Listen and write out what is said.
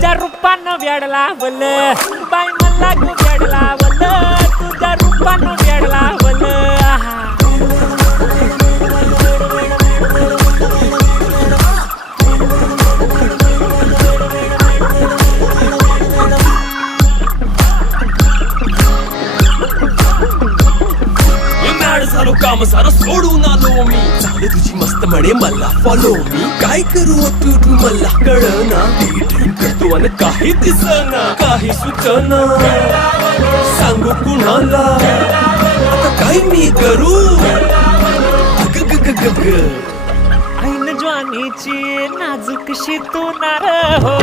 तुझ्या रूपानं वेड लावलं बाई मला तू वेड लावलं तुझ्या रूपानं वेड लावलं झालो काम सारं सोडून आलो मी झालं तुझी मस्त म्हणे मला फॉलो मी काय करू तू मला कळना ड्रीम करतो आणि काही दिसना काही सुचना सांगू कुणाला आता काय मी करू ऐन ज्वानीची नाजूकशी तू नार हो